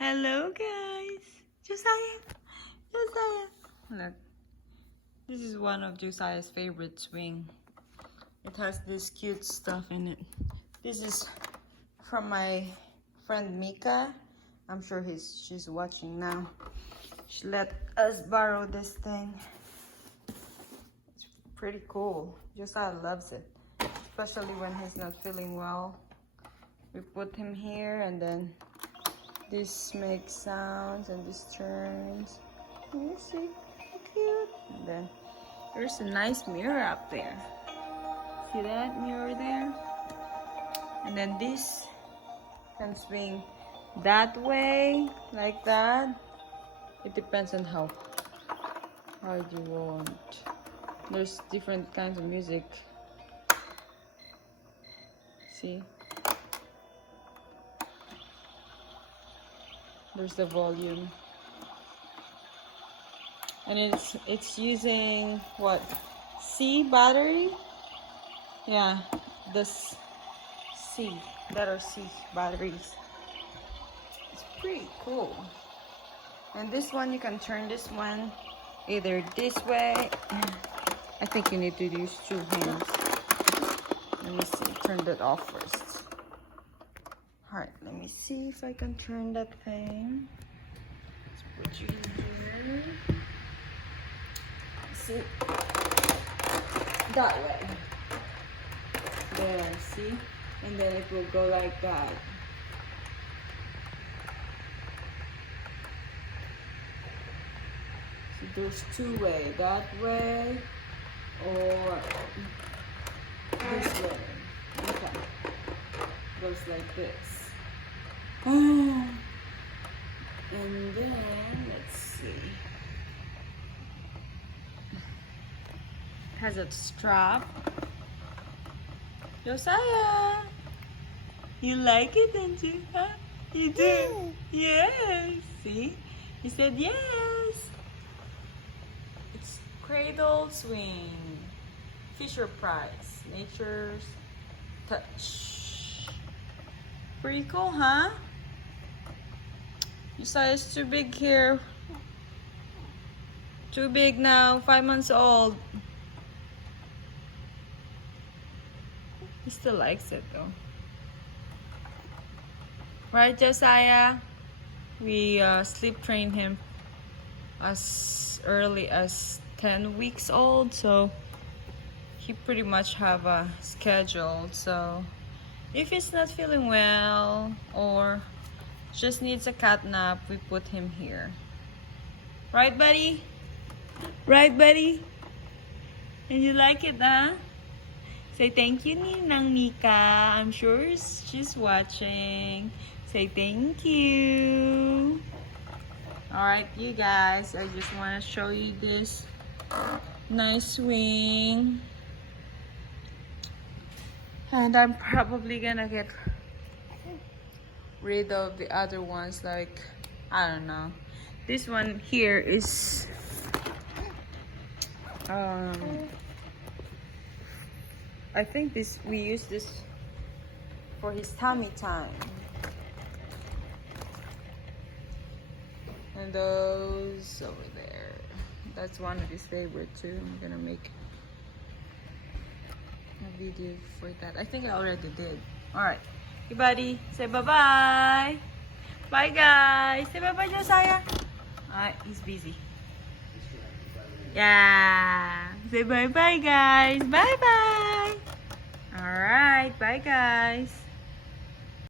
Hello guys! Josiah! Josiah! Look. This is one of Josiah's favorite swing. It has this cute stuff in it. This is from my friend Mika. I'm sure she's watching now. She let us borrow this thing. It's pretty cool. Josiah loves it. Especially when he's not feeling well. We put him here and then this makes sounds and this turns. Can you see? How cute. And then there's a nice mirror up there. See that mirror there? And then this can swing that way, like that. It depends on how you want. There's different kinds of music. See? There's the volume. And it's using what? C battery? Yeah, the C, letter C batteries. It's pretty cool. And this one, you can turn this one either this way. I think you need to use two hands. Let me see, turn that off first. Alright, let me see if I can turn that thing. Let's put you in here. See? That way. There, see? And then it will go like that. So there's two ways, that way or this way. Okay. Goes like this. And then let's see. Has a strap. Josiah, you like it, don't you? Huh? You do? Yes. See? He said yes. It's cradle swing. Fisher Price. Nature's touch. Pretty cool, huh? Josiah's too big here. Too big now. 5 months old. He still likes it though. Right, Josiah? We sleep trained him as early as 10 weeks old, so he pretty much have a schedule. So if he's not feeling well or just needs a cat nap, we put him here. Right, buddy? Right, buddy? And you like it, huh? Say thank you, Ninang Mika. I'm sure she's watching. Say thank you. Alright, you guys. I just want to show you this nice swing. And I'm probably gonna get rid of the other ones, like, I don't know. This one here is I think we use this for his tummy time. And those over there, that's one of his favorite too. I'm gonna make a video for that. I think I already did. Alright, everybody, say bye-bye. Bye guys. Say bye-bye, Josiah. Alright, he's busy. Yeah. Say bye-bye, guys. Bye-bye. Alright, bye guys.